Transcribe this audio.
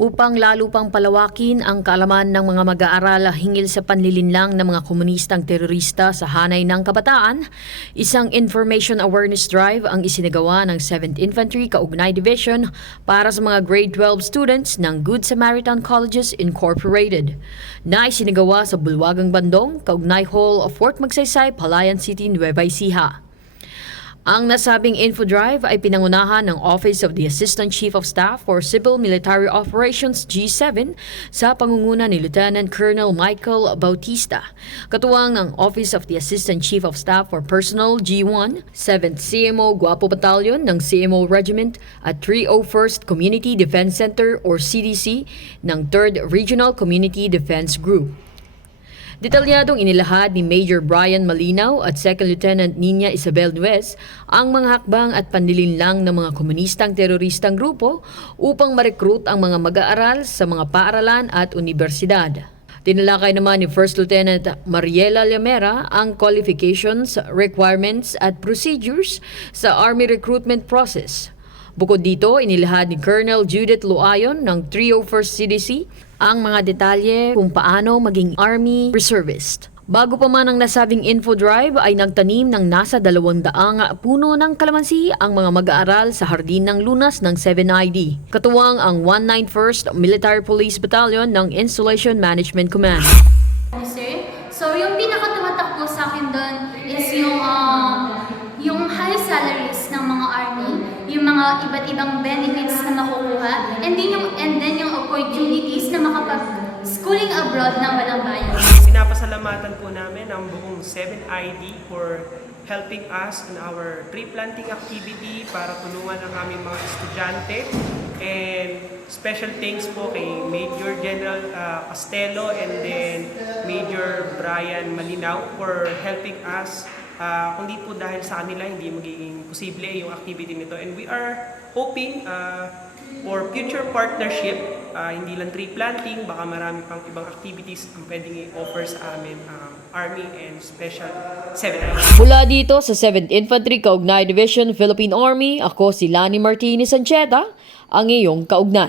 upang lalo pang palawakin ang kaalaman ng mga mag-aaral hingil sa panlilinlang ng mga komunistang terorista sa hanay ng kabataan, isang information awareness drive ang isinagawa ng 7th Infantry Kaugnay Division para sa mga grade 12 students ng Good Samaritan Colleges Incorporated na isinagawa sa Bulwagang Bandong, Kaugnay Hall of Fort Magsaysay, Palayan City, Nueva Ecija. Ang nasabing info drive ay pinangunahan ng Office of the Assistant Chief of Staff for Civil Military Operations G7 sa pangunguna ni Lieutenant Colonel Michael Bautista. Katuwang ang Office of the Assistant Chief of Staff for Personnel G1, 7th CMO Guapo Battalion ng CMO Regiment at 301st Community Defense Center or CDC ng 3rd Regional Community Defense Group. Detalyadong inilahad ni Major Brian Malinaw at Second Lieutenant Nina Isabel Nuez ang mga hakbang at panlilinlang ng mga komunistang teroristang grupo upang marekrut ang mga mag-aaral sa mga paaralan at universidad. Tinalakay naman ni First Lieutenant Mariela Llamera ang qualifications, requirements at procedures sa Army recruitment process. Bukod dito, inilahad ni Colonel Judith Luayon ng 301st CDC ang mga detalye kung paano maging Army Reservist. Bago pa man ang nasabing info drive ay nagtanim ng nasa dalawang daang puno ng kalamansi ang mga mag-aaral sa Hardin ng Lunas ng 7ID. Katuwang ang 191st Military Police Battalion ng Installation Management Command. So, yung mga iba't ibang benefits na makukuha, and then yung, and then yung opportunities na makapag-schooling abroad na walang bayad. Pinapasalamatan po namin ang buong 7ID for helping us in our tree planting activity para tulungan ang aming mga estudyante. And special thanks po kay Major General uh, Castello and then Major Brian Malinaw for helping us. Uh, kung di po dahil sa kanila, hindi magiging posible yung activity nito. And we are hoping uh, for future partnership, uh, hindi lang tree planting, baka marami pang ibang activities ang pwedeng i-offer sa amin um, Army and Special 7 Mula dito sa 7th Infantry Kaugnay Division Philippine Army, ako si Lani Martinez Sancheta, ang iyong kaugnay.